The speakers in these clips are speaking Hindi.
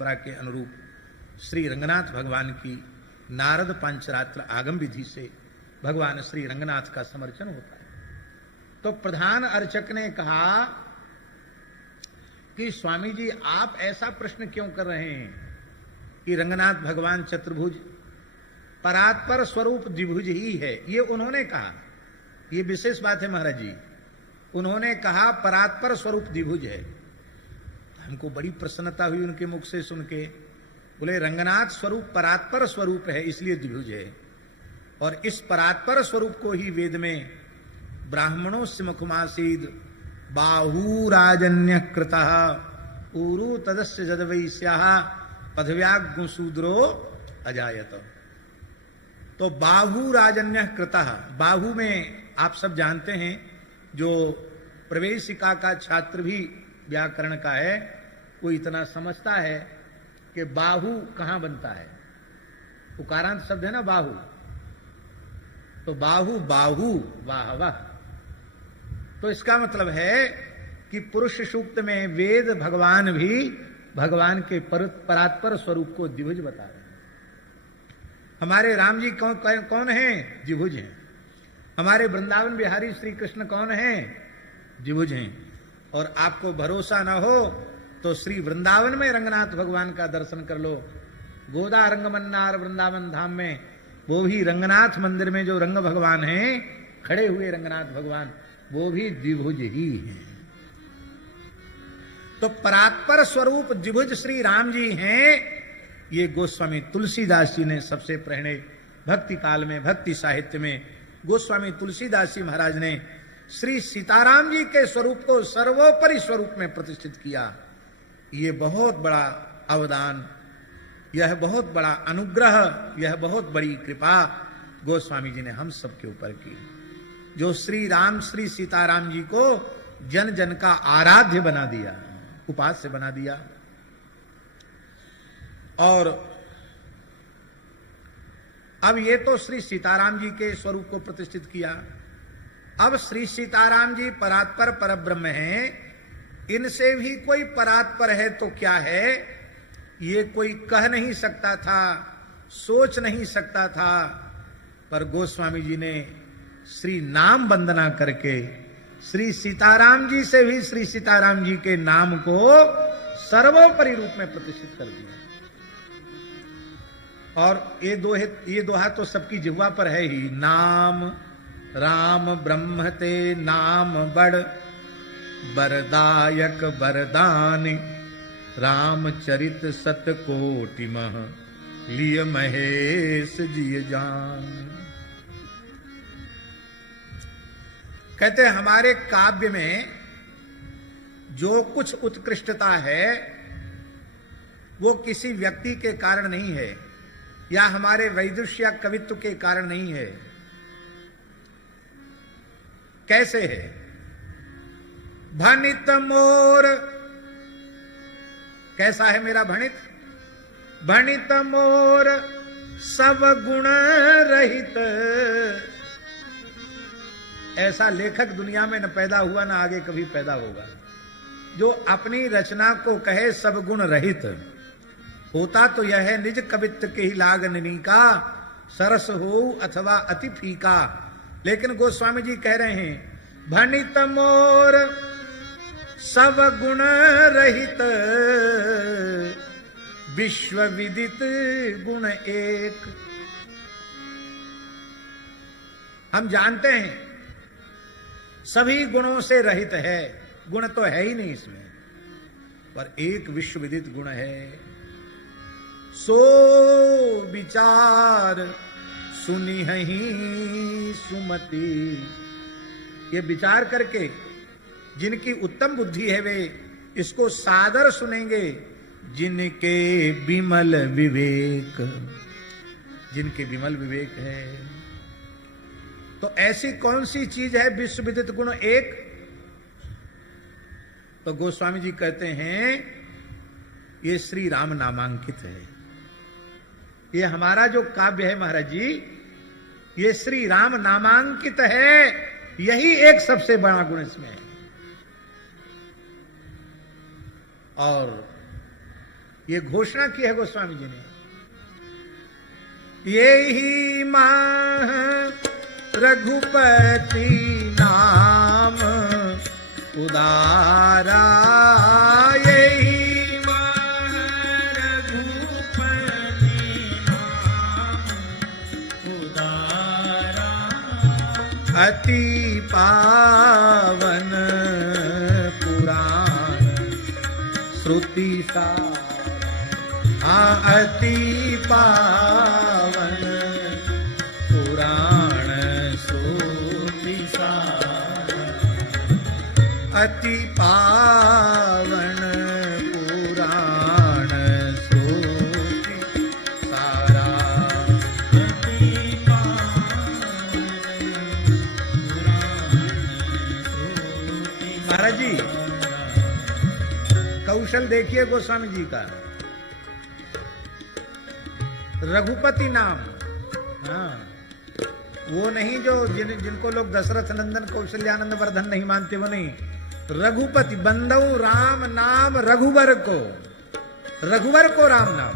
परंपरा के अनुरूप श्री रंगनाथ भगवान की नारद पांचरात्र आगम विधि से भगवान श्री रंगनाथ का समर्चन होता है। तो प्रधान अर्चक ने कहा कि स्वामी जी आप ऐसा प्रश्न क्यों कर रहे हैं कि रंगनाथ भगवान चतुर्भुज परात्पर स्वरूप द्विभुज ही है। ये उन्होंने कहा, ये विशेष बात है महाराज जी, उन्होंने कहा परात्पर स्वरूप द्विभुज है। हमको बड़ी प्रसन्नता हुई उनके मुख से सुन के। बोले रंगनाथ स्वरूप परात्पर स्वरूप है इसलिए द्विभुज है, और इस परात्पर स्वरूप को ही वेद में ब्राह्मणों से मुखमासीद बाहुराजन्य कृतः ऊरु तदस्य जदवैस्याः पदव्याग्नु शूद्रो अजायत। तो बाहुराजन्य कृतः, बाहु में आप सब जानते हैं, जो प्रवेशिका का छात्र भी व्याकरण का है वो इतना समझता है कि बाहु कहां बनता है। उकारांत शब्द है ना बाहु, तो बाहु बाहु वाह वाह। तो इसका मतलब है कि पुरुष सूक्त में वेद भगवान भी भगवान के परात्पर स्वरूप को द्विभुज बता रहे हैं। हमारे राम जी कौन है? द्विभुज हैं। हमारे वृंदावन बिहारी श्री कृष्ण कौन है? द्विभुज हैं। और आपको भरोसा न हो तो श्री वृंदावन में रंगनाथ भगवान का दर्शन कर लो। गोदा रंगमन्नार वृंदावन धाम में वो भी रंगनाथ मंदिर में जो रंग भगवान हैं, खड़े हुए रंगनाथ भगवान, वो भी द्विभुज ही हैं। तो परात्पर स्वरूप द्विभुज श्री राम जी हैं। ये गोस्वामी तुलसीदास जी ने सबसे पहले भक्ति काल में, भक्ति साहित्य में गोस्वामी तुलसीदास जी महाराज ने श्री सीताराम जी के स्वरूप को सर्वोपरि स्वरूप में प्रतिष्ठित किया। ये बहुत बड़ा अवदान, यह बहुत बड़ा अनुग्रह, यह बहुत बड़ी कृपा गोस्वामी जी ने हम सबके ऊपर की, जो श्री राम श्री सीताराम जी को जन जन का आराध्य बना दिया, उपास्य बना दिया। और अब ये तो श्री सीताराम जी के स्वरूप को प्रतिष्ठित किया। अब श्री सीताराम जी परात्पर परब्रह्म हैं, इनसे भी कोई परात्पर है तो क्या है, ये कोई कह नहीं सकता था, सोच नहीं सकता था। पर गोस्वामी जी ने श्री नाम वंदना करके श्री सीताराम जी से भी श्री सीताराम जी के नाम को सर्वोपरि रूप में प्रतिष्ठित कर दिया। और ये दोहा तो सबकी जिह्वा पर है ही, नाम राम ब्रह्म ते नाम बड़ बरदायक बरदान रामचरित सत कोटि मह लिय महेश जिय जान। कहते हैं हमारे काव्य में जो कुछ उत्कृष्टता है वो किसी व्यक्ति के कारण नहीं है, या हमारे वैदुष्य या कवित्व के कारण नहीं है। कैसे है? भनित मोर, कैसा है मेरा भणित? भणित मोर सब गुण रहित। ऐसा लेखक दुनिया में न पैदा हुआ न आगे कभी पैदा होगा, जो अपनी रचना को कहे सब गुण रहित। होता तो यह है निज कवित्व के ही लागननी का, सरस हो अथवा अति फीका। लेकिन गोस्वामी जी कह रहे हैं भणित मोर सब गुण रहित, विश्व विदित गुण एक। हम जानते हैं सभी गुणों से रहित है, गुण तो है ही नहीं इसमें, पर एक विश्व विदित गुण है। सो विचार सुनिहि सुमति। ये विचार करके जिनकी उत्तम बुद्धि है वे इसको सादर सुनेंगे। जिनके विमल विवेक, जिनके विमल विवेक है। तो ऐसी कौन सी चीज है विश्व विदित गुण एक? तो गोस्वामी जी कहते हैं ये श्री राम नामांकित है। ये हमारा जो काव्य है महाराज जी, ये श्री राम नामांकित है। यही एक सबसे बड़ा गुण इसमें है। और ये घोषणा की है गोस्वामी जी ने। ये ही माह रघुपति नाम उदारा, यही माह रघुपति नाम उदारा, अति पावन पुराण श्रुति सारा, अति पावन पुराण श्रुति सारा, अति पावन पुराण श्रुति सारा, अति पावन पुराण। महाराज जी कौशल देखिए गोस्वामी जी का। रघुपति नाम, हाँ, वो नहीं जो जिनको लोग दशरथ नंदन कौशल्यानंद वर्धन नहीं मानते, वो नहीं। रघुपति बंदऊ राम नाम रघुवर को राम नाम।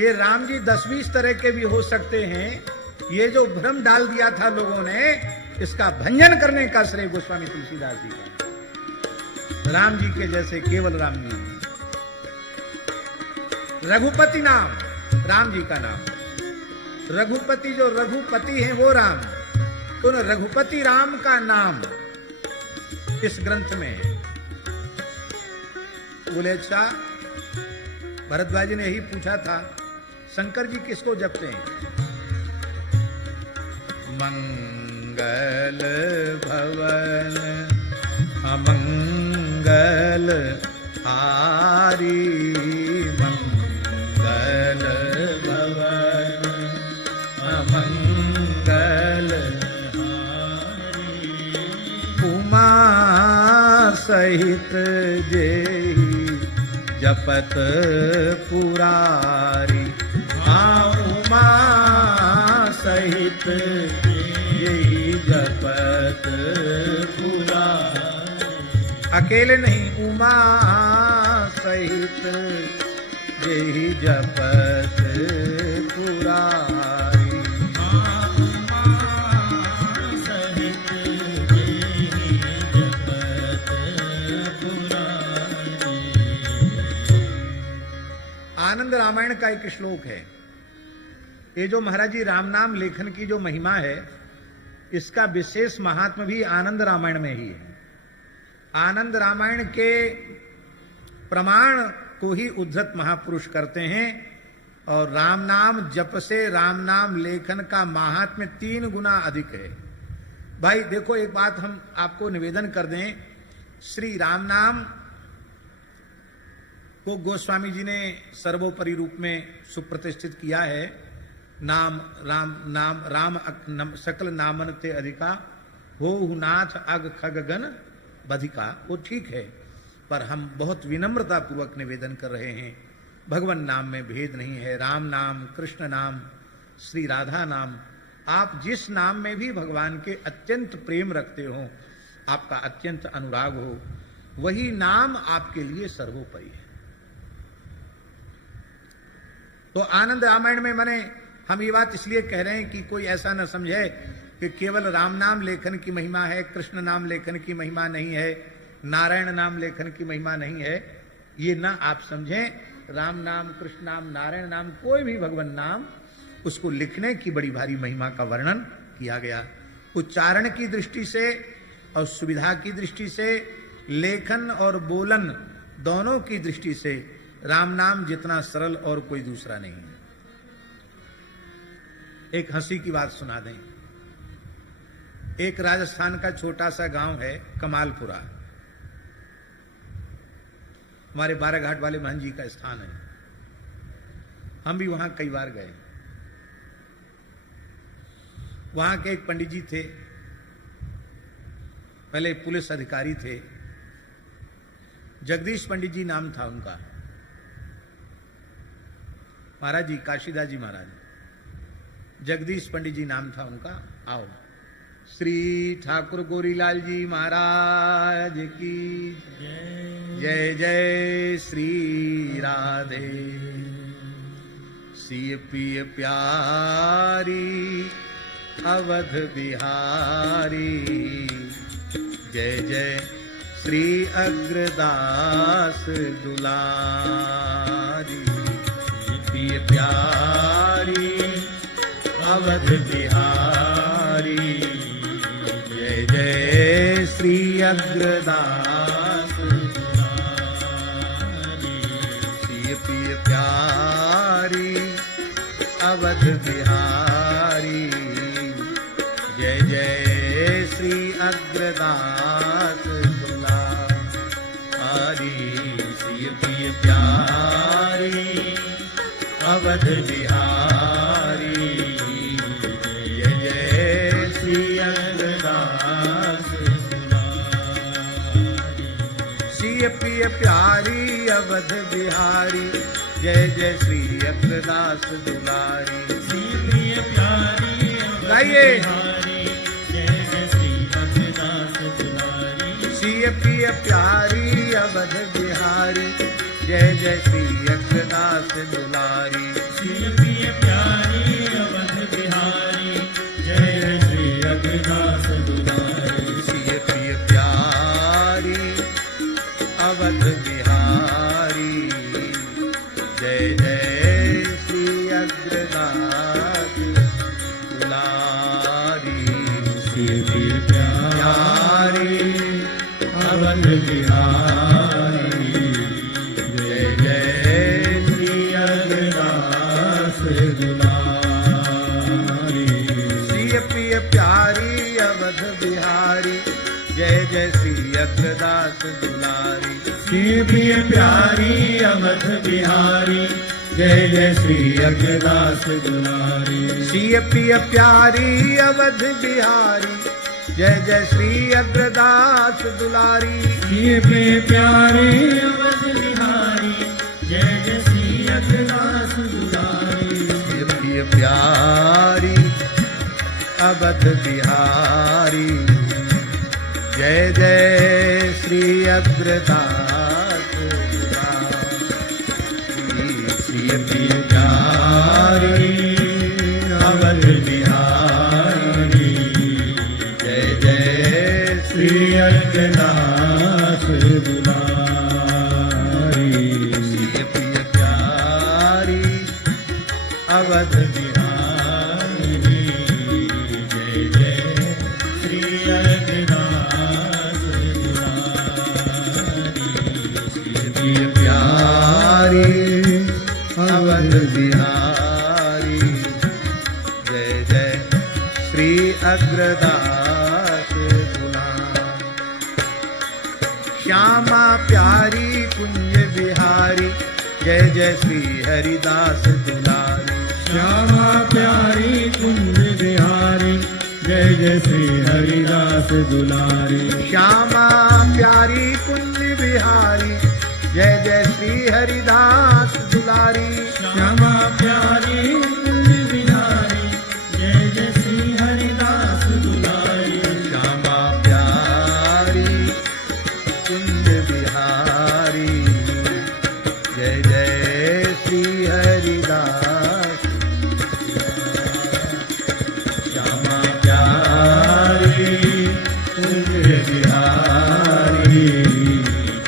ये राम जी 10-20 तरह के भी हो सकते हैं। ये जो भ्रम डाल दिया था लोगों ने, इसका भंजन करने का श्रेय गोस्वामी तुलसीदास जी का। राम जी के जैसे केवल राम जी। रघुपति नाम राम जी का नाम। रघुपति जो रघुपति हैं वो राम, तो रघुपति राम का नाम इस ग्रंथ में है। बोले अच्छा, भरद्वाज ने यही पूछा था, शंकर जी किसको जपते हैं? मंगल भवन अमंगल हारी, मंगल भवन अमंगल हारी, उमा सहित जेहि जपत पुरारी, उमा सहित जेहि जपत पुरारी। अकेले नहीं, उमा सहित जेहि जपत पुरारी, उमा सहित जेहि जपत पुरारी। आनंद रामायण का एक श्लोक है। ये जो महाराज जी राम नाम लेखन की जो महिमा है, इसका विशेष महात्म भी आनंद रामायण में ही है। आनंद रामायण के प्रमाण को ही उद्धत महापुरुष करते हैं, और राम नाम जप से राम नाम लेखन का महात्म्य 3 गुना अधिक है। भाई देखो, एक बात हम आपको निवेदन कर दें, श्री राम नाम को गोस्वामी जी ने सर्वोपरि रूप में सुप्रतिष्ठित किया है। नाम राम नाम राम सकल नामन ते अधिका, हो नाथ अग खग गण बधिका। वो ठीक है, पर हम बहुत विनम्रता पूर्वक निवेदन कर रहे हैं, भगवान नाम में भेद नहीं है। राम नाम, कृष्ण नाम, श्री राधा नाम, आप जिस नाम में भी भगवान के अत्यंत प्रेम रखते हो, आपका अत्यंत अनुराग हो, वही नाम आपके लिए सर्वोपरि है। तो आनंद रामायण में मैंने हम ये बात इसलिए कह रहे हैं कि कोई ऐसा न समझे कि केवल राम नाम लेखन की महिमा है, कृष्ण नाम लेखन की महिमा नहीं है, नारायण नाम लेखन की महिमा नहीं है। ये ना आप समझें। राम नाम, कृष्ण नाम, नारायण नाम, कोई भी भगवान नाम, उसको लिखने की बड़ी भारी महिमा का वर्णन किया गया। उच्चारण की दृष्टि से और सुविधा की दृष्टि से, लेखन और बोलन दोनों की दृष्टि से राम नाम जितना सरल और कोई दूसरा नहीं है। एक हंसी की बात सुना दें। एक राजस्थान का छोटा सा गांव है कमालपुरा, हमारे बाराघाट वाले महन जी का स्थान है। हम भी वहां कई बार गए। वहां के एक पंडित जी थे, पहले पुलिस अधिकारी थे, जगदीश पंडित जी नाम था उनका। महाराज जी, काशीदास जी महाराज, जगदीश पंडित जी नाम था उनका। आओ, श्री ठाकुर गोरीलाल जी महाराज की जय। जय जय श्री राधे। सिय पिय प्यारी अवध बिहारी, जय जय श्री अग्रदास दुलारी। पिय प्यारी अवध बिहारी, जय जय श्री अग्रदास दुलारी। सिय पिय प्यारी अवध बिहारी, जय जय श्री अग्रदास दुलारी। सिय पिय प्यारी अवध बिहारी, जय जय श्री अग्रदास दुलारी। सिय पिय प्यारी अवध बिहारी, जय जय श्री अग्रदास दुलारी। सिय पिय प्यारी गाइए। सिय पिय प्यारी अवध बिहारी, जय जय श्री अग्रदास दुलारी। सिय पिय प्यारी अवध बिहारी, जय जय श्री अग्रदास दुलारी। सिय पिय प्यारी अवध बिहारी, जय जय श्री अग्रदास दुलारी। सिय पिय प्यारी अवध बिहारी, जय जय श्री अग्रदास दुलारी। सिय पिय प्यारी अवध बिहारी, जय जय श्री अग्रदास दुलारी। सिय पिय प्यारी अवध बिहारी, जय जय श्री अग्रदास दुलारी। सिय पिय प्यारी अवध बिहारी, जय जय श्री अग्रदास दुलारी। सिय पिय प्यारी अवध बिहारी, जय जय श्री अग्रदास दुलारी। सिय पिय प्यारी अवध बिहारी, जय जय श्री अग्रदास दुलारी। सिय पिय प्यारी अवध बिहारी, जय जय श्री अग्रदास दुलारी। सिय पिय प्यारी अवध बिहारी, जय जय श्री अग्रदास दुलारी। सिय पिय प्यारी अवध बिहारी, जय जय श्री अग्रदास दुलारी। श्यामा प्यारी कुंज बिहारी, जय जय श्री हरिदास दुलारी। श्यामा प्यारी कुंज बिहारी, जय जय श्री हरिदास दुलारी। श्यामा प्यारी कुंज बिहारी, जय जय श्री हरिदास दुलारी। श्यामा प्यारी कुंज बिहारी, जय जय श्री हरिदास दुलारी। श्यामा प्यारी कुंज बिहारी, जय जय श्री हरिदास। श्यामा प्यारी कुंज बिहारी,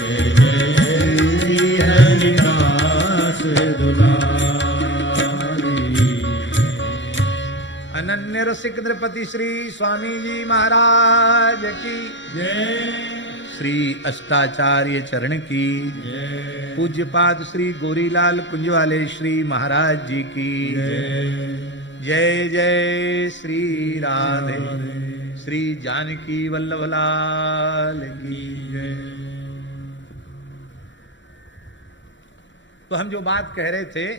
जय जय श्री हरिदास दुलारी। अनन्य रसिक नृपति श्री स्वामी जी महाराज की जय श्री अष्टाचार्य चरण की जय पूज्यपाद श्री गोरीलाल कुंजवाले श्री महाराज जी की जय जय श्री राधे श्री जानकी वल्लभ लाल की जय। तो हम जो बात कह रहे थे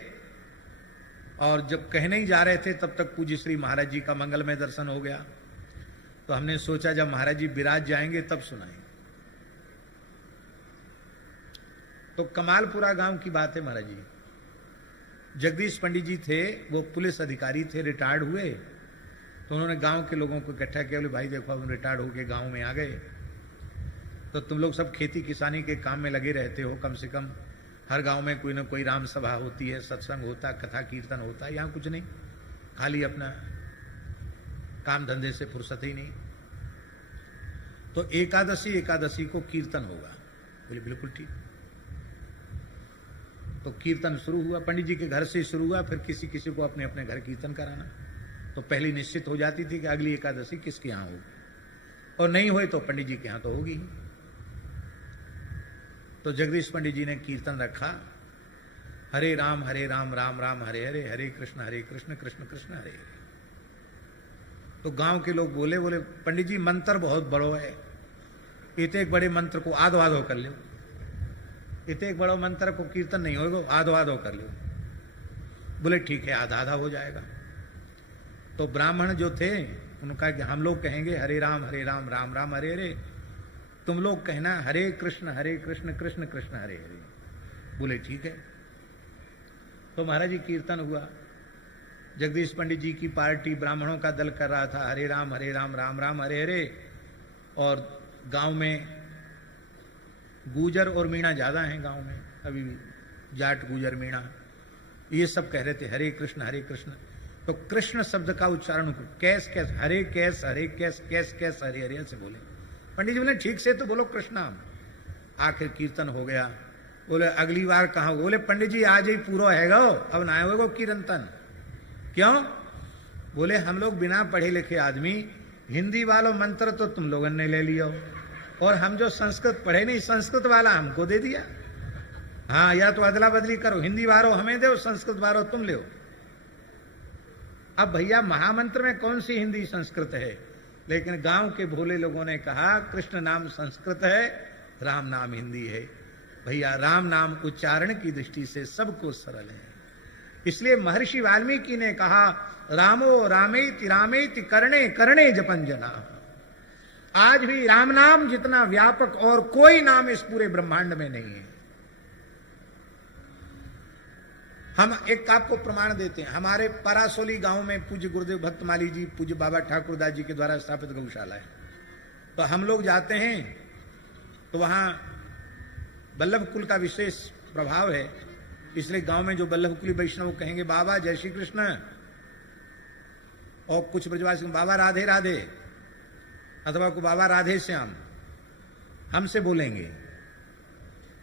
और जब कहने ही जा रहे थे तब तक पूज्य श्री महाराज जी का मंगलमय दर्शन हो गया। तो हमने सोचा जब महाराज जी विराज जाएंगे तब सुनाएंगे। तो कमालपुरा गांव की बात है महाराज जी। जगदीश पंडित जी थे, वो पुलिस अधिकारी थे, रिटायर्ड हुए। तो उन्होंने गांव के लोगों को इकट्ठा किया, बोले भाई देखो हम रिटायर्ड होके गांव में आ गए, तो तुम लोग सब खेती किसानी के काम में लगे रहते हो, कम से कम हर गांव में कोई ना कोई राम सभा होती है, सत्संग होता, कथा कीर्तन होता है। यहां कुछ नहीं, खाली अपना काम धंधे से फुर्सत ही नहीं। तो एकादशी को कीर्तन होगा। बोले बिल्कुल ठीक। तो कीर्तन शुरू हुआ, पंडित जी के घर से शुरू हुआ, फिर किसी किसी को अपने अपने घर कीर्तन कराना। तो पहली निश्चित हो जाती थी कि अगली एकादशी किसके यहां होगी, और नहीं हुए तो पंडित जी के यहां तो होगी ही। तो जगदीश पंडित जी ने कीर्तन रखा, हरे राम राम राम हरे हरे, हरे कृष्ण कृष्ण कृष्ण हरे हरे। तो गांव के लोग बोले पंडित जी मंत्र बहुत बड़ो है, इतने एक बड़े मंत्र को आधो आधो कर लो, इतने एक बड़ो मंत्र को कीर्तन नहीं होगा, आधो आधो कर लो। बोले ठीक है, आधा आधा हो जाएगा। तो ब्राह्मण जो थे उनका कि हम लोग कहेंगे हरे राम राम राम हरे हरे, तुम लोग कहना हरे कृष्ण कृष्ण कृष्ण हरे हरे। बोले ठीक है। तो महाराज जी कीर्तन हुआ, जगदीश पंडित जी की पार्टी ब्राह्मणों का दल कर रहा था हरे राम राम राम हरे हरे, और गांव में गुजर और मीणा ज्यादा हैं गांव में अभी भी, जाट गुजर मीणा ये सब कह रहे थे हरे कृष्ण। तो कृष्ण शब्द का उच्चारण कैस हरे कैस कैस हरे हरे से बोले। पंडित जी बोले ठीक से तो बोलो कृष्णा। आखिर कीर्तन हो गया। बोले अगली बार कहाँ? बोले पंडित जी आज ही पूरा है गो, अब ना होगा कीर्तन। क्यों? बोले हम लोग बिना पढ़े लिखे आदमी, हिंदी वालों मंत्र तो तुम लोगों ने ले लिया, और हम जो संस्कृत पढ़े नहीं, संस्कृत वाला हमको दे दिया। हाँ, या तो अदला बदली करो, हिंदी वालों हमें दो, संस्कृत वालों तुम ले। अब भैया महामंत्र में कौन सी हिंदी संस्कृत है? लेकिन गांव के भोले लोगों ने कहा कृष्ण नाम संस्कृत है, राम नाम हिंदी है। भैया राम नाम उच्चारण की दृष्टि से सबको सरल है। इसलिए महर्षि वाल्मीकि ने कहा रामो रामेति रामेति करणे करणे जपंजना। आज भी राम नाम जितना व्यापक और कोई नाम इस पूरे ब्रह्मांड में नहीं है। हम एक आपको प्रमाण देते हैं। हमारे परासोली गांव में पूज्य गुरुदेव भक्तमाली जी, पूज्य बाबा ठाकुरदास जी के द्वारा स्थापित गौशाला है। तो हम लोग जाते हैं तो वहां बल्लभ कुल का विशेष प्रभाव है, इसलिए गांव में जो बल्लभ कुली वैष्णव कहेंगे बाबा जय श्री कृष्ण, और कुछ ब्रजवासी बाबा राधे राधे, अथवा को बाबा राधे श्याम हमसे बोलेंगे,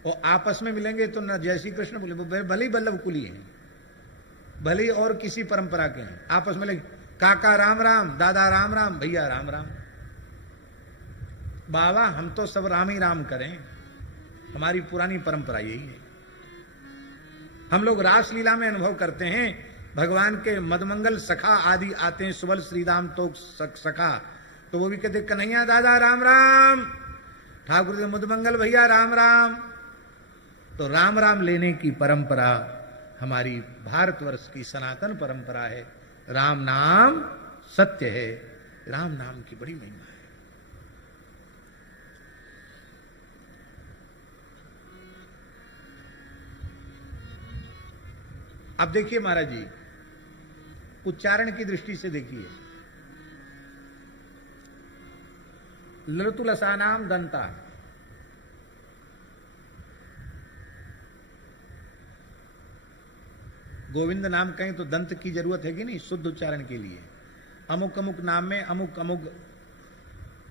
और आपस में मिलेंगे तो न जय श्री कृष्ण बोले, भले ही बल्लभ कुली हैं, भले ही और किसी परंपरा के हैं, आपस में लगे काका राम राम, दादा राम राम, भैया राम राम। बाबा हम तो सब राम ही राम करें, हमारी पुरानी परंपरा यही है। हम लोग रासलीला में अनुभव करते हैं, भगवान के मदमंगल सखा आदि आते हैं, सुबल श्रीराम तो सखा, तो वो भी कहते कन्हैया दादा राम राम, ठाकुर जी मदमंगल भैया राम राम। तो राम राम लेने की परंपरा हमारी भारतवर्ष की सनातन परंपरा है। राम नाम सत्य है, राम नाम की बड़ी महिमा है। अब देखिए महाराज जी, उच्चारण की दृष्टि से देखिए, लृतुलसानाम दंता, गोविंद नाम कहें तो दंत की जरूरत है कि नहीं शुद्ध उच्चारण के लिए। अमुक अमुक नाम में अमुक अमुक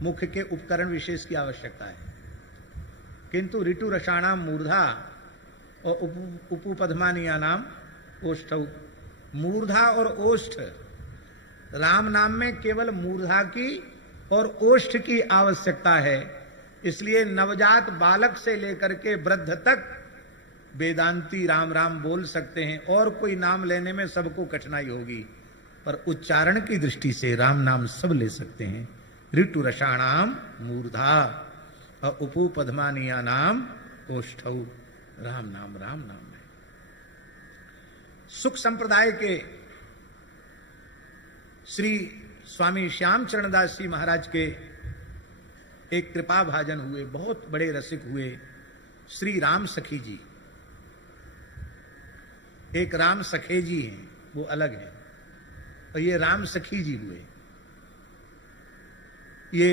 मुख के उपकरण विशेष की आवश्यकता है, किंतु ऋतु रसाणाम मूर्धा और उपपद्मानिया नाम ओष्ठ, मूर्धा और ओष्ठ, राम नाम में केवल मूर्धा की और ओष्ठ की आवश्यकता है। इसलिए नवजात बालक से लेकर के वृद्ध तक वेदांती राम राम बोल सकते हैं, और कोई नाम लेने में सबको कठिनाई होगी, पर उच्चारण की दृष्टि से राम नाम सब ले सकते हैं। ऋतु रसाणाम मूर्धा और उपू पद्मानिया नाम ओष्ठौ, राम नाम है। सुख संप्रदाय के श्री स्वामी श्याम चरणदास जी महाराज के एक कृपा भाजन हुए, बहुत बड़े रसिक हुए, श्री राम सखी जी। एक राम सखे जी हैं, वो अलग है, और ये राम सखी जी हुए। ये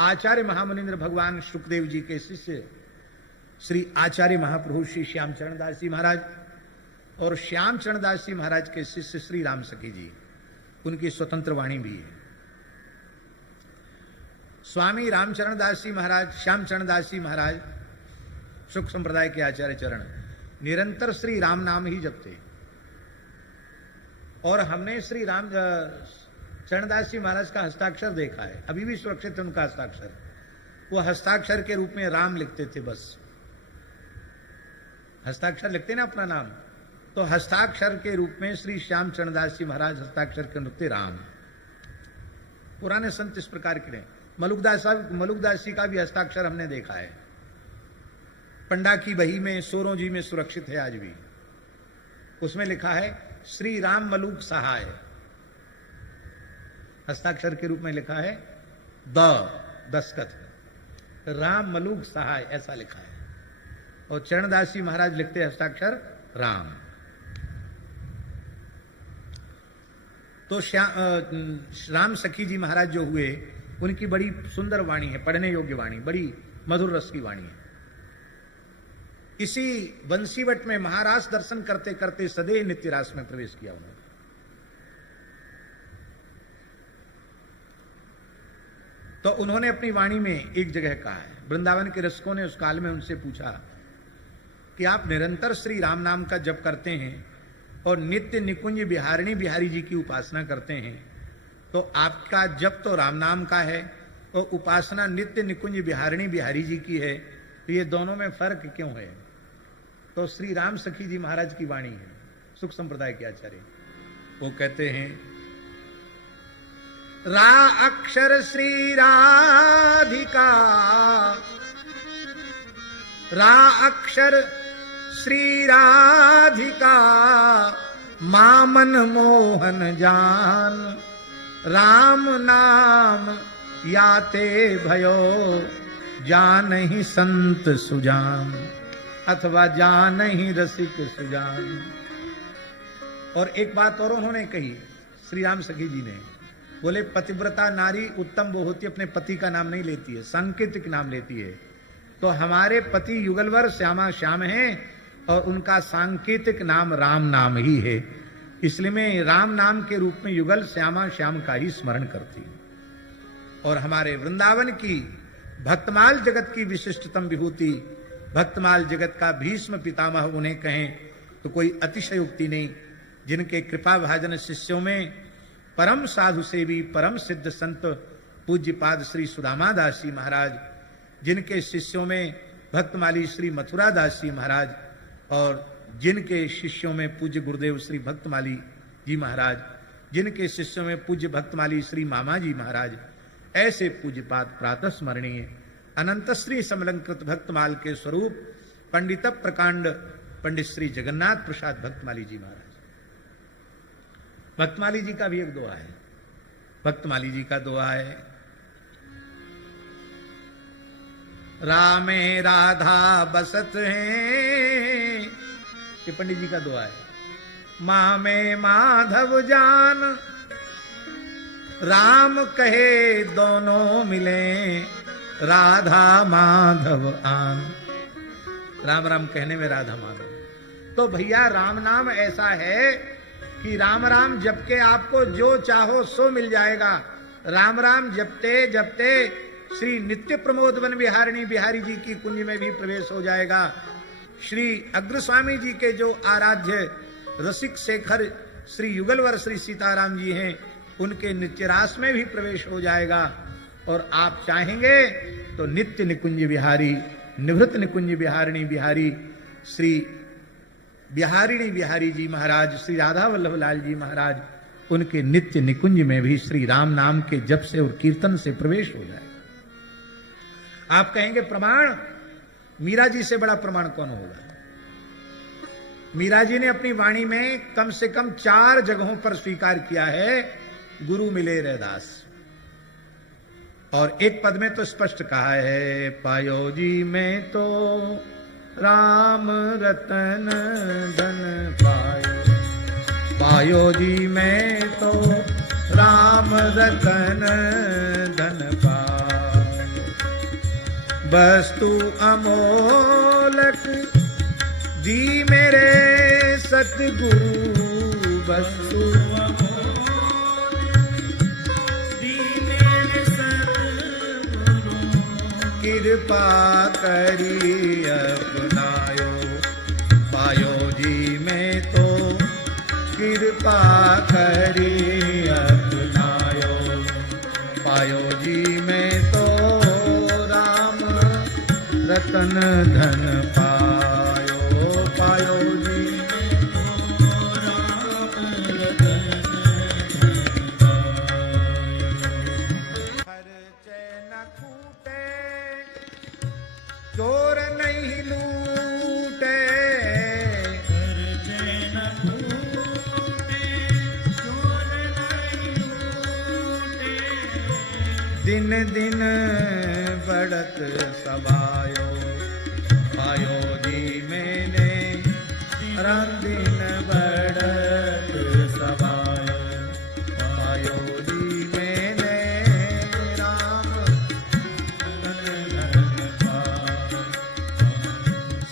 आचार्य महामुनिंद्र भगवान शुकदेव जी के शिष्य श्री आचार्य महाप्रभु श्री श्यामचरण दास जी महाराज और श्यामचरण दास जी महाराज के शिष्य श्री राम सखी जी, उनकी स्वतंत्र वाणी भी है। स्वामी रामचरण दास जी महाराज, श्यामचरण दास जी महाराज, शुक संप्रदाय के आचार्य चरण, निरंतर श्री राम नाम ही जपते। और हमने श्री राम चरणदास जी महाराज का हस्ताक्षर देखा है, अभी भी सुरक्षित है उनका हस्ताक्षर। वो हस्ताक्षर के रूप में राम लिखते थे, बस हस्ताक्षर लिखते ना अपना नाम, तो हस्ताक्षर के रूप में श्री श्याम चरणदास जी महाराज हस्ताक्षर के लिखते राम। पुराने संत इस प्रकार के हैं। मलुकदास जी का भी हस्ताक्षर हमने देखा है, पंडा की बही में सोरों जी में सुरक्षित है आज भी। उसमें लिखा है श्री राम मलुक सहाय, हस्ताक्षर के रूप में लिखा है दस्खत राम मलुक सहाय, ऐसा लिखा है। और चरणदास जी महाराज लिखते हस्ताक्षर राम। तो राम सखी जी महाराज जो हुए, उनकी बड़ी सुंदर वाणी है, पढ़ने योग्य वाणी, बड़ी मधुर रस की वाणी है। इसी बंसीवट में महाराज दर्शन करते करते सदैव नित्य रास में प्रवेश किया उन्होंने। तो उन्होंने अपनी वाणी में एक जगह कहा है, वृंदावन के रसिकों ने उस काल में उनसे पूछा कि आप निरंतर श्री राम नाम का जप करते हैं और नित्य निकुंज बिहारिणी बिहारी जी की उपासना करते हैं, तो आपका जप तो राम नाम का है और उपासना नित्य निकुंज बिहारिणी बिहारी जी की है, तो ये दोनों में फर्क क्यों है? तो श्री राम सखी जी महाराज की वाणी है, सुख संप्रदाय के आचार्य, वो कहते हैं रा अक्षर श्री राधिका, रा अक्षर श्री राधिका, मामन मोहन जान, राम नाम याते भयो, जान ही संत सुजान, अथवा जान ही रसिक सुजान। और एक बात और उन्होंने कही श्री राम सखी जी ने, बोले पतिव्रता नारी उत्तम वो होती अपने पति का नाम नहीं लेती है, सांकेतिक नाम लेती है। तो हमारे पति युगलवर श्यामा श्याम हैं और उनका सांकेतिक नाम राम नाम ही है, इसलिए मैं राम नाम के रूप में युगल श्यामा श्याम का ही स्मरण करती हूं। और हमारे वृंदावन की भक्तमाल जगत की विशिष्टतम विभूति, भक्तमाल जगत का भीष्म पितामह उन्हें कहें तो कोई अतिशयोक्ति नहीं, जिनके कृपा भाजन शिष्यों में परम साधु सेवी परम सिद्ध संत पूज्यपाद श्री सुदामा दास जी महाराज, जिनके शिष्यों में भक्तमाली श्री मथुरा दास जी महाराज और जिनके शिष्यों में पूज्य गुरुदेव श्री भक्तमाली जी महाराज, जिनके शिष्यों में पूज्य भक्तमाली श्री मामा जी महाराज, ऐसे पूज्यपाद प्रातः स्मरणीय अनंत श्री समलंकृत भक्तमाल के स्वरूप पंडित प्रकांड पंडित श्री जगन्नाथ प्रसाद भक्तमाली जी महाराज। भक्तमाली जी का भी एक दोहा है, भक्तमाली जी का दोहा है, रामे राधा बसत हैं, ये पंडित जी का दुआ है। माँ में माधव जान, राम कहे दोनों मिले, राधा माधव आन। राम राम कहने में राधा माधव। तो भैया राम नाम ऐसा है कि राम राम जप के आपको जो चाहो सो मिल जाएगा। राम राम जपते जपते श्री नित्य प्रमोद वन बिहारिणी बिहारी जी की कुंज में भी प्रवेश हो जाएगा। श्री अग्रस्वामी जी के जो आराध्य रसिक शेखर श्री युगलवर श्री सीताराम जी हैं, उनके नित्य रास में भी प्रवेश हो जाएगा। और आप चाहेंगे तो नित्य निकुंज बिहारी, निवृत्त निकुंज बिहारिणी बिहारी श्री बिहारिणी बिहारी जी महाराज, श्री राधा वल्लभ लाल जी महाराज, उनके नित्य निकुंज में भी श्री राम नाम के जप से और कीर्तन से प्रवेश हो जाएगा। आप कहेंगे प्रमाण, मीरा जी से बड़ा प्रमाण कौन होगा? मीरा जी ने अपनी वाणी में कम से कम 4 जगहों पर स्वीकार किया है गुरु मिले रैदास, और एक पद में तो स्पष्ट कहा है, पायो जी में तो राम रतन धन पायो, पायो जी में तो राम रतन धन पायो। वस्तु अमोलक जी मेरे सतगुरु, वस्तु कृपा करी अपनायो, पायो जी में तो कृपा करी अपनायो, पायो जी में तो राम रतन धन पायो, पायो जी में तो राम रतन धन पायो। खर्चे न कूटे चोर नहीं लूटे, खर्चे न कूटे चोर नहीं लूटे, दिन दिन बढ़त सवायो, पायो जी मैंने राम दिन बढ़त सवायो, पायो जी मैंने राम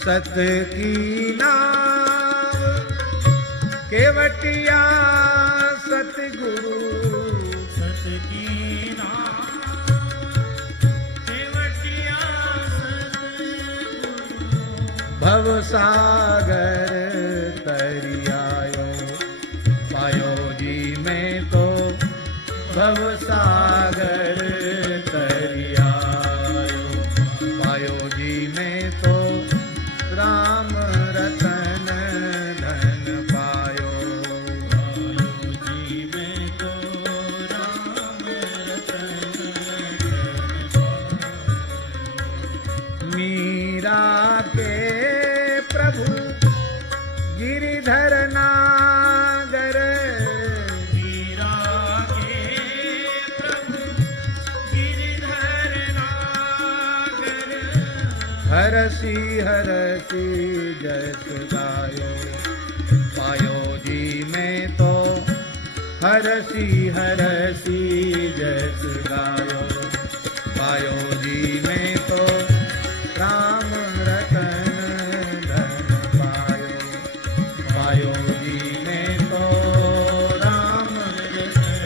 सत की नाम केवटिया सतगुरु, सत की नाम केवटिया सतगुरु, भव सागर तरियायो, पायो जी में तो भव सागर तरियायो, पायो जी में तो राम रतन धन पायो, पायो जी में तो राम रतन धन पायो। मीरा के प्रभु गिरिधर नागर, मीरा के प्रभु गिरिधर नागर, हरसी हरसी जस गायो, पायो जी में तो हरसी हरसी जस गायो, पायो जी में तो राम रतन धन पायो, पायो जी में तो राम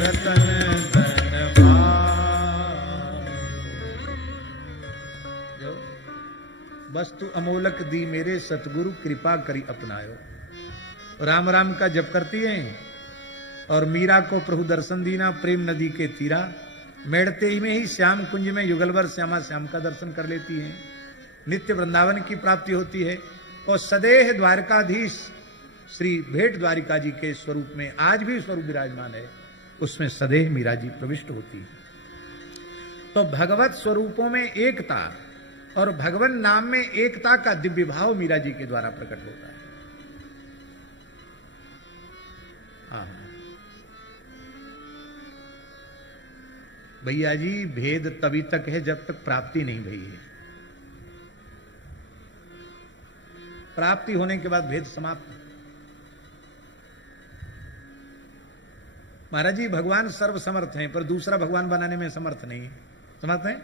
रतन धन पायो। वस्तु अमोलक दी मेरे सतगुरु, कृपा करी अपनायो। राम राम का जप करती हैं और मीरा को प्रभु दर्शन दीना प्रेम नदी के तीरा, मेड़ते ही में ही श्याम कुंज में युगलवर श्यामा श्याम का दर्शन कर लेती हैं, नित्य वृंदावन की प्राप्ति होती है और सदेह द्वारकाधीश श्री भेंट द्वारिका जी के स्वरूप में आज भी स्वरूप विराजमान है, उसमें सदेह मीरा जी प्रविष्ट होती है। तो भगवत स्वरूपों में एकता और भगवान नाम में एकता का दिव्य भाव मीरा जी के द्वारा प्रकट होता है। भैया जी भेद तभी तक है जब तक प्राप्ति नहीं भई है, प्राप्ति होने के बाद भेद समाप्त। महाराज जी भगवान सर्व समर्थ हैं पर दूसरा भगवान बनाने में समर्थ नहीं है। समर्थ हैं?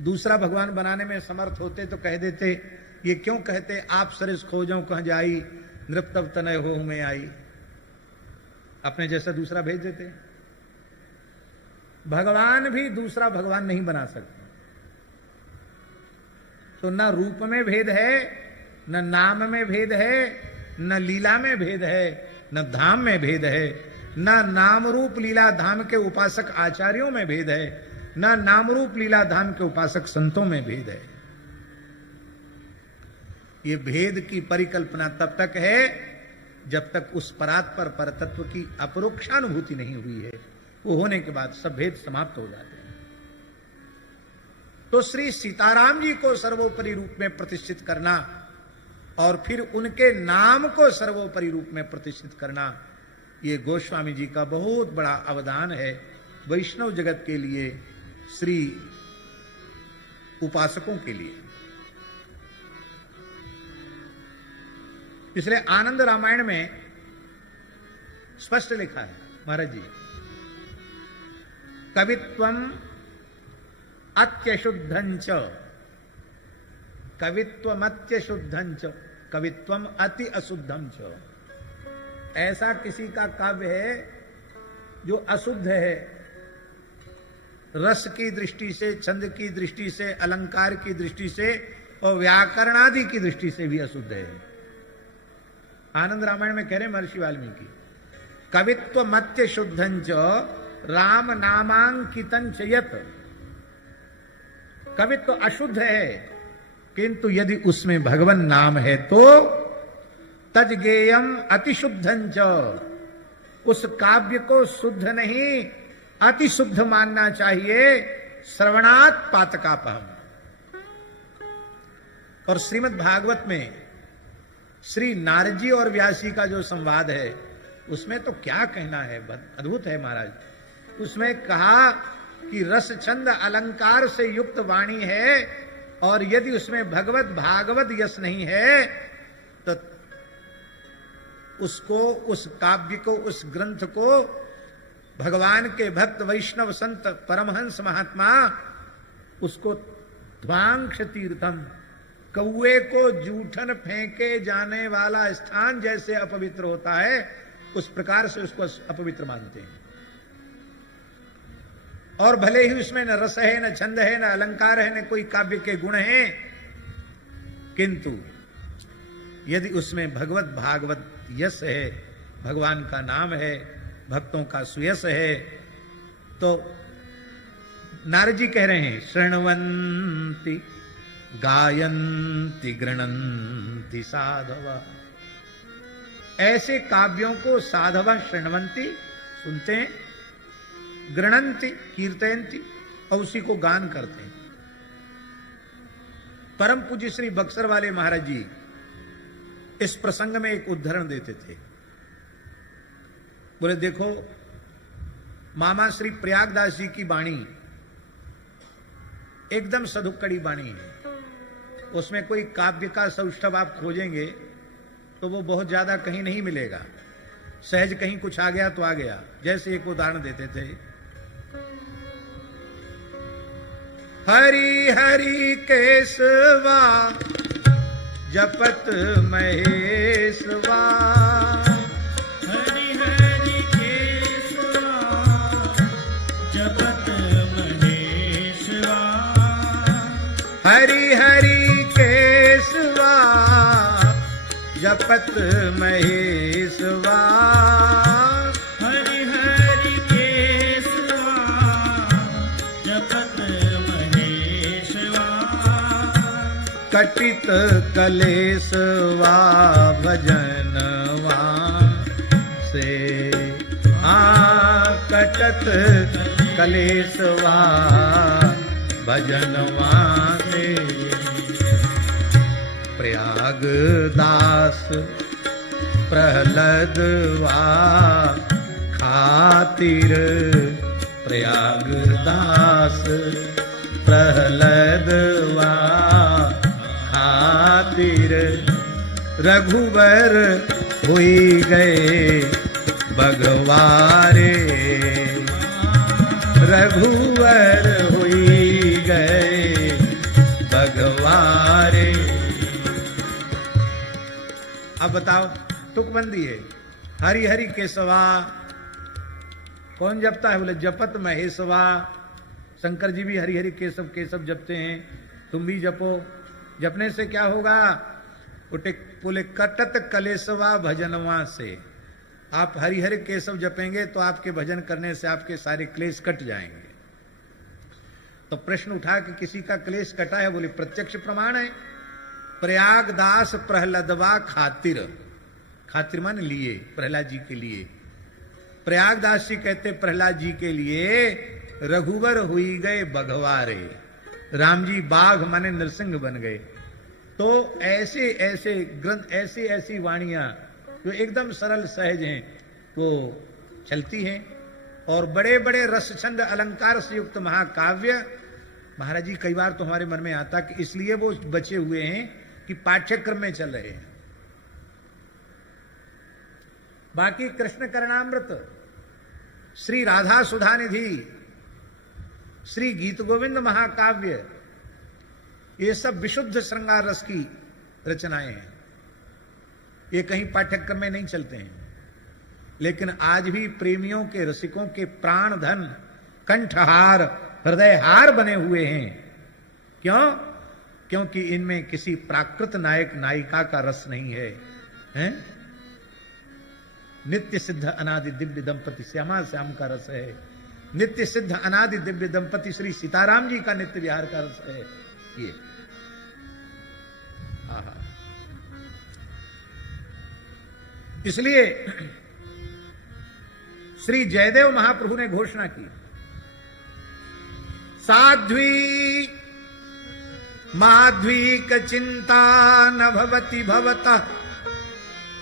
दूसरा भगवान बनाने में समर्थ होते तो कह देते, ये क्यों कहते आप सरिस खोजो कहां जाई, नृपतव तनय हो में आई, अपने जैसा दूसरा भेज देते। भगवान भी दूसरा भगवान नहीं बना सकते। तो न रूप में भेद है, न नाम में भेद है, न लीला में भेद है, न धाम में भेद है, न नाम रूप लीला धाम के उपासक आचार्यों में भेद है, न नाम रूप लीला धाम के उपासक संतों में भेद है। ये भेद की परिकल्पना तब तक है जब तक उस परात्पर परतत्व की अपरोक्षानुभूति नहीं हुई है। वो होने के बाद सब भेद समाप्त हो जाते हैं। तो श्री सीताराम जी को सर्वोपरि रूप में प्रतिष्ठित करना और फिर उनके नाम को सर्वोपरि रूप में प्रतिष्ठित करना, ये गोस्वामी जी का बहुत बड़ा अवदान है वैष्णव जगत के लिए, श्री उपासकों के लिए। इसलिए आनंद रामायण में स्पष्ट लिखा है महाराज जी, कवित्वम अत्यशुद्धंच, कवित्वमत्यशुद्धंच, कवित्वम अति अशुद्धम च। ऐसा किसी का काव्य है जो अशुद्ध है, रस की दृष्टि से, छंद की दृष्टि से, अलंकार की दृष्टि से और व्याकरण आदि की दृष्टि से भी अशुद्ध है। आनंद रामायण में कह रहे महर्षि वाल्मीकि, कवित्व मत्य शुद्धंच राम नामांकितंच यत। कवित्व अशुद्ध है, किंतु यदि उसमें भगवान नाम है तो तजगेयम अतिशुद्धंच, उस काव्य को शुद्ध नहीं अति शुद्ध मानना चाहिए। श्रवणात् पातकापहम। और श्रीमद् भागवत में श्री नारद जी और व्यासी का जो संवाद है उसमें तो क्या कहना है, अद्भुत है महाराज। उसमें कहा कि रस छंद अलंकार से युक्त वाणी है और यदि उसमें भगवत भागवत यश नहीं है तो उसको, उस काव्य को, उस ग्रंथ को भगवान के भक्त वैष्णव संत परमहंस महात्मा उसको ध्वांश तीर्थम, कौए को जूठन फेंके जाने वाला स्थान जैसे अपवित्र होता है उस प्रकार से उसको अपवित्र मानते हैं। और भले ही उसमें न रस है, न छंद है, न अलंकार है, न कोई काव्य के गुण हैं, किंतु यदि उसमें भगवत भागवत यश है, भगवान का नाम है, भक्तों का सुयश है, तो नारद जी कह रहे हैं शृण्वन्ति गायन्ति गृणन्ति साधवा। ऐसे काव्यों को साधवा शृण्वन्ति, सुनते हैं, गृणन्ति कीर्तयन्ति, और उसी को गान करते हैं। परम पूज्य श्री बक्सर वाले महाराज जी इस प्रसंग में एक उदाहरण देते थे। बोले देखो, मामा श्री प्रयागदास जी की वाणी एकदम सधुक्कड़ी वाणी है, उसमें कोई काव्य का सौष्ठव आप खोजेंगे तो वो बहुत ज्यादा कहीं नहीं मिलेगा, सहज कहीं कुछ आ गया तो आ गया। जैसे एक उदाहरण देते थे, हरि हरि केशवा जपत महेशवा, हरि हरि केशवा जपत महेशवा, हरि हरि केशवा जपत महेशवा, हरि हरि केशवा जपत महेशवा, कटित कलेशवा भजनवा से, कटत कलेशवा भजनवा से। प्रयागदास प्रहलदवा खातिर, प्रयागदास प्रहलदवा खातिर, रघुवर हुई गए भगवारे, रघुवर हुई गए भगवारे। अब बताओ, तुकबंदी है। हरि हरि केशवा कौन जपता है? बोले जपत महेशवा। शंकर जी भी हरि हरि केशव केशव जपते हैं, तुम भी जपो। जपने से क्या होगा? बोले कटत कलेशवा भजनवा से। आप हरि हरि केशव जपेंगे तो आपके भजन करने से आपके सारे क्लेश कट जाएंगे। तो प्रश्न उठा कि किसी का क्लेश कटा है? बोले प्रत्यक्ष प्रमाण है। प्रयागदास प्रहलदवा खातिर, खातिर मान लिए, प्रहलाद जी के लिए। प्रयागदास जी कहते प्रहलाद जी के लिए, रघुवर हुई गए बघवारे, राम जी बाघ माने नरसिंह बन गए। तो ऐसे ऐसे ग्रंथ, ऐसी ऐसी वाणियां जो एकदम सरल सहज हैं वो चलती हैं। और बड़े बड़े रस छंद अलंकार से युक्त महाकाव्य, महाराज जी कई बार तो हमारे मन में आता कि इसलिए वो बचे हुए हैं कि पाठ्यक्रम में चल रहे हैं। बाकी कृष्ण करणामृत, श्री राधा सुधा निधि, श्री गीत गोविंद महाकाव्य, ये सब विशुद्ध श्रृंगार रस की रचनाएं हैं। ये कहीं पाठ्यक्रम में नहीं चलते हैं, लेकिन आज भी प्रेमियों के, रसिकों के प्राण धन, कंठहार, हृदयहार बने हुए हैं। क्यों? क्योंकि इनमें किसी प्राकृत नायक नायिका का रस नहीं है, हैं? नित्य सिद्ध अनादि दिव्य दंपति श्यामा श्याम का रस है। नित्य सिद्ध अनादि दिव्य दंपति श्री सीताराम जी का नित्य विहार का रस है ये। इसलिए श्री जयदेव महाप्रभु ने घोषणा की, साध्वी माध्वीक चिंता न भवति भवतः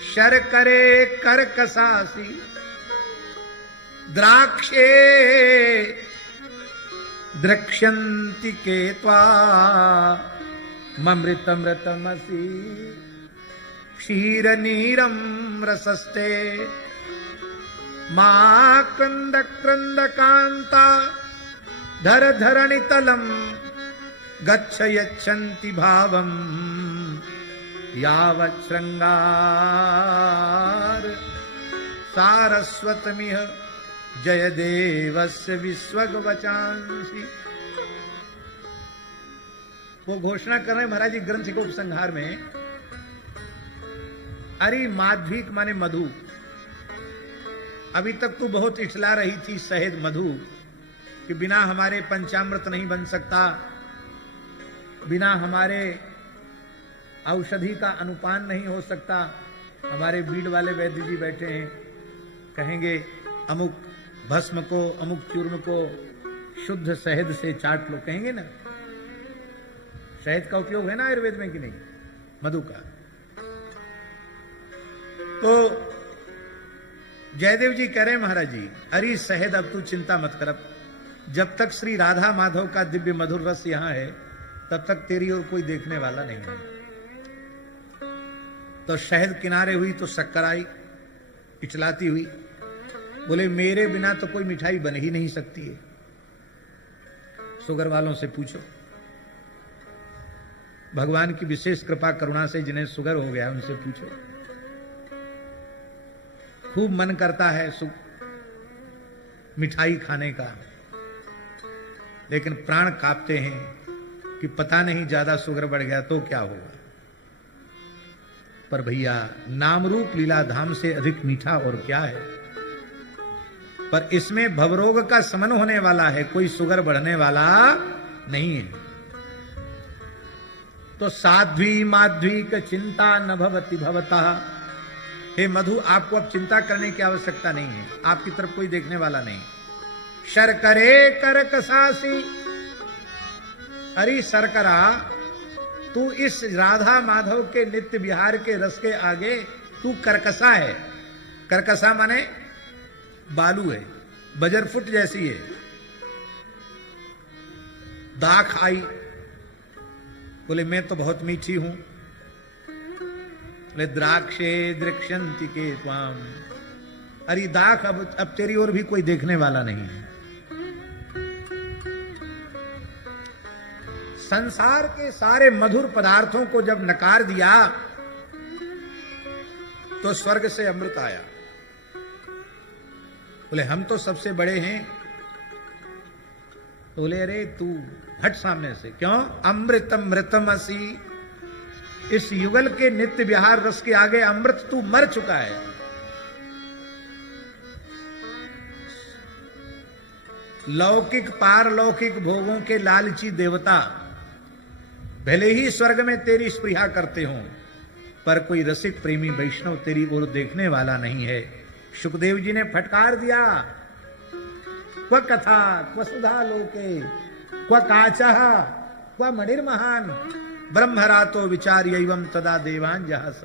शर्करे कर्कसासी द्राक्षे द्रक्ष्यन्ति के त्वा ममृतमृतमसि क्षीर नीरम रसस्ते मा क्रंद क्रंद कांता धर धरणितलम गच्छ यच्छन्ति भावम यावत् श्रृंगार सारस्वतमिह जयदेवस्य विश्वगवचांसि। वो घोषणा कर रहे महाराज जी ग्रंथ के उपसंहार में, अरे माध्वीक माने मधु, अभी तक तू बहुत इठला रही थी शहद मधु कि बिना हमारे पंचामृत नहीं बन सकता, बिना हमारे औषधि का अनुपान नहीं हो सकता। हमारे बीड़ वाले वैद्य जी बैठे हैं, कहेंगे अमुक भस्म को, अमुक चूर्ण को शुद्ध शहद से चाट लो, कहेंगे ना। शहद का उपयोग है ना आयुर्वेद में कि नहीं, मधु का। तो जयदेव जी कह रहे हैं महाराज जी, अरे शहद अब तू चिंता मत कर, जब तक श्री राधा माधव का दिव्य मधुर रस यहां है तब तक तेरी ओर कोई देखने वाला नहीं है। तो शहद किनारे हुई तो शक्कर आई इचलाती हुई, बोले मेरे बिना तो कोई मिठाई बन ही नहीं सकती है। शुगर वालों से पूछो, भगवान की विशेष कृपा करुणा से जिन्हें शुगर हो गया उनसे पूछो। खूब मन करता है मिठाई खाने का, लेकिन प्राण कांपते हैं कि पता नहीं ज्यादा शुगर बढ़ गया तो क्या होगा। पर भैया नाम रूप लीला धाम से अधिक मीठा और क्या है। पर इसमें भवरोग का शमन होने वाला है, कोई शुगर बढ़ने वाला नहीं है। तो साध्वी माध्वी का चिंता न भवति भवतः, हे मधु आपको अब चिंता करने की आवश्यकता नहीं है, आपकी तरफ कोई देखने वाला नहीं। शर्करे करकसासी, अरे शर्करा तू इस राधा माधव के नित्य विहार के रस के आगे तू करकसा है। करकसा माने बालू है, बजरफुट जैसी है। दाख आई, बोले मैं तो बहुत मीठी हूं। बोले द्राक्षे दृक्षन्ति के त्वाम, अरे दाख अब तेरी ओर भी कोई देखने वाला नहीं है। संसार के सारे मधुर पदार्थों को जब नकार दिया तो स्वर्ग से अमृत आया। बोले हम तो सबसे बड़े हैं। तो बोले अरे तू हट सामने से, क्यों? अमृतम मृतमसी, इस युगल के नित्य विहार रस के आगे अमृत तू मर चुका है। लौकिक पारलौकिक भोगों के लालची देवता भले ही स्वर्ग में तेरी स्पृहा करते हों, पर कोई रसिक प्रेमी वैष्णव तेरी ओर देखने वाला नहीं है। सुखदेव जी ने फटकार दिया, क्व कथा क्व सुधा लोके क्व काचः क्व मणिर्महान ब्रह्मरातो विचार एवं तदा देवान जहास।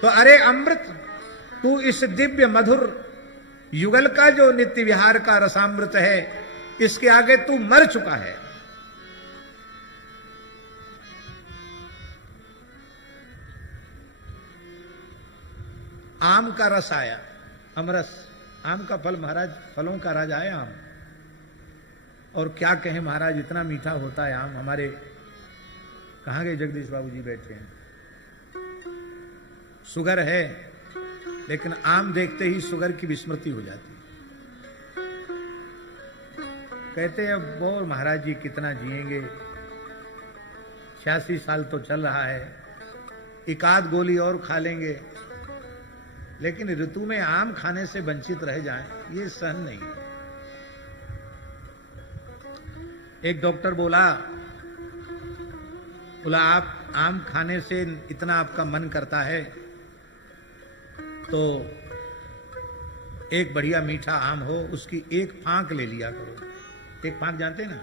तो अरे अमृत, तू इस दिव्य मधुर युगल का जो नित्य विहार का रसामृत है, इसके आगे तू मर चुका है। आम का रस आया, अमरस, आम का फल महाराज, फलों का राजा है आम। और क्या कहें महाराज, इतना मीठा होता है आम। हमारे कहाँ गए जगदीश बाबू जी, बैठे हैं। शुगर है लेकिन आम देखते ही शुगर की विस्मृति हो जाती है। कहते हैं अब वो महाराज जी कितना जिएंगे, 86 साल तो चल रहा है, एक आध गोली और खा लेंगे, लेकिन ऋतु में आम खाने से वंचित रह जाएं, ये सहन नहीं। एक डॉक्टर बोला आप आम खाने से इतना आपका मन करता है तो एक बढ़िया मीठा आम हो, उसकी एक फांक ले लिया करो। एक फांक जानते हैं ना,